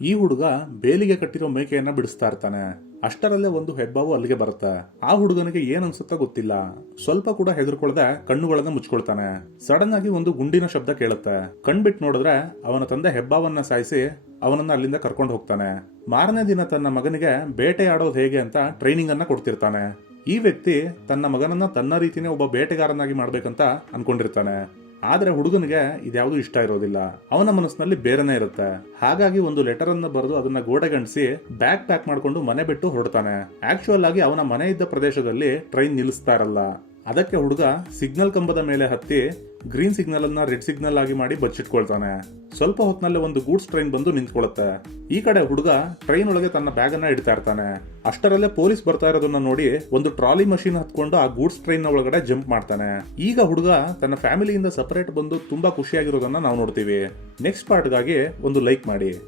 ಈ ಹುಡುಗ ಬೇಲಿಗೆ ಕಟ್ಟಿರೋ ಮೇಕೆಯನ್ನ ಬಿಡಿಸ್ತಾ ಇರ್ತಾನೆ. ಅಷ್ಟರಲ್ಲೇ ಒಂದು ಹೆಬ್ಬಾವು ಅಲ್ಲಿಗೆ ಬರುತ್ತೆ. ಆ ಹುಡುಗನಿಗೆ ಏನ್ ಅನ್ಸುತ್ತಾ ಗೊತ್ತಿಲ್ಲ, ಸ್ವಲ್ಪ ಕೂಡ ಹೆದರ್ಕೊಳ್ದೆ ಕಣ್ಣುಗಳನ್ನ ಮುಚ್ಕೊಳ್ತಾನೆ. ಸಡನ್ ಆಗಿ ಒಂದು ಗುಂಡಿನ ಶಬ್ದ ಕೇಳುತ್ತೆ. ಕಣ್ಬಿಟ್ಟು ನೋಡಿದ್ರೆ ಅವನ ತಂದೆ ಹೆಬ್ಬಾವನ್ನ ಸಾಯಿಸಿ ಅವನನ್ನ ಅಲ್ಲಿಂದ ಕರ್ಕೊಂಡು ಹೋಗ್ತಾನೆ. ಮಾರನೇ ದಿನ ತನ್ನ ಮಗನಿಗೆ ಬೇಟೆ ಆಡೋದು ಹೇಗೆ ಅಂತ ಟ್ರೈನಿಂಗ್ ಅನ್ನ ಕೊಡ್ತಿರ್ತಾನೆ. ಈ ವ್ಯಕ್ತಿ ತನ್ನ ಮಗನನ್ನ ತನ್ನ ರೀತಿನೇ ಒಬ್ಬ ಬೇಟೆಗಾರನಾಗಿ ಮಾಡ್ಬೇಕಂತ ಅನ್ಕೊಂಡಿರ್ತಾನೆ. ಆದ್ರೆ ಹುಡುಗನಿಗೆ ಇದ್ಯಾವುದು ಇಷ್ಟ ಇರೋದಿಲ್ಲ. ಅವನ ಮನಸ್ಸಿನಲ್ಲಿ ಬೇರೆನೇ ಇರುತ್ತೆ. ಹಾಗಾಗಿ ಒಂದು ಲೆಟರ್ ಅನ್ನ ಬರೆದು ಅದನ್ನ ಗೋಡೆಗಣಿಸಿ ಬ್ಯಾಗ್ ಪ್ಯಾಕ್ ಮಾಡ್ಕೊಂಡು ಮನೆ ಬಿಟ್ಟು ಹೊರಡ್ತಾನೆ. ಆಕ್ಚುಯಲ್ ಆಗಿ ಅವನ ಮನೆ ಇದ್ದ ಪ್ರದೇಶದಲ್ಲಿ ಟ್ರೈನ್ ನಿಲ್ಲಿಸ್ತಾ ಇರಲ್ಲ. ಅದಕ್ಕೆ ಹುಡುಗ ಸಿಗ್ನಲ್ ಕಂಬದ ಮೇಲೆ ಹತ್ತಿ ಗ್ರೀನ್ ಸಿಗ್ನಲ್ ಅನ್ನ ರೆಡ್ ಸಿಗ್ನಲ್ ಆಗಿ ಮಾಡಿ ಬಚ್ಚಿಟ್ಕೊಳ್ತಾನೆ. ಸ್ವಲ್ಪ ಹೊತ್ತಿನಲ್ಲಿ ಒಂದು ಗೂಡ್ಸ್ ಟ್ರೈನ್ ಬಂದು ನಿಂತ್ಕೊಳ್ಳುತ್ತೆ. ಈ ಕಡೆ ಹುಡುಗ ಟ್ರೈನ್ ಒಳಗೆ ತನ್ನ ಬ್ಯಾಗ್ ಅನ್ನ ಇಡ್ತಾ ಇರ್ತಾನೆ. ಅಷ್ಟರಲ್ಲೇ ಪೊಲೀಸ್ ಬರ್ತಾ ಇರೋದನ್ನ ನೋಡಿ ಒಂದು ಟ್ರಾಲಿ ಮಷೀನ್ ಹತ್ಕೊಂಡು ಆ ಗೂಡ್ಸ್ ಟ್ರೈನ್ ಒಳಗಡೆ ಜಂಪ್ ಮಾಡ್ತಾನೆ. ಈಗ ಹುಡುಗ ತನ್ನ ಫ್ಯಾಮಿಲಿಯಿಂದ ಸಪರೇಟ್ ಬಂದು ತುಂಬಾ ಖುಷಿಯಾಗಿರೋದನ್ನ ನಾವು ನೋಡ್ತೀವಿ. ನೆಕ್ಸ್ಟ್ ಪಾರ್ಟ್ಗಾಗಿ ಒಂದು ಲೈಕ್ ಮಾಡಿ.